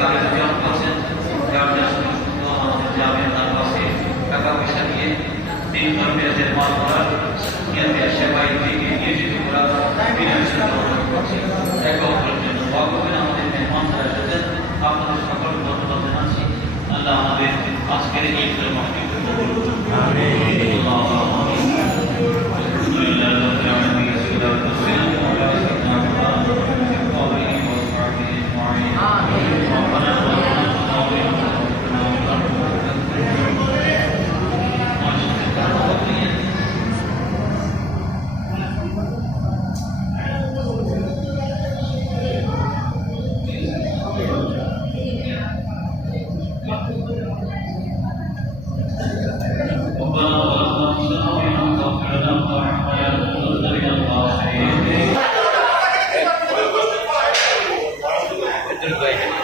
কাজে জব করছেন, যার যার সুস্থ আমাদের যাবে তার পাশে টাকা পয়সা দিয়ে দিন ধর্মের নির্মাণ করার নিয়তের সেবায় দিকে নিয়োজিত করা বিনয়ের গ্রহণ করছি। একে অপরের জন্য ভগবান আমাদের মেহমান যারা এসেছেন আপনাদের সকল ধন্যবাদ জানাচ্ছি। আল্লাহ আমাদের আজকের এই মাহফিল কবুল করুন। Terbaik.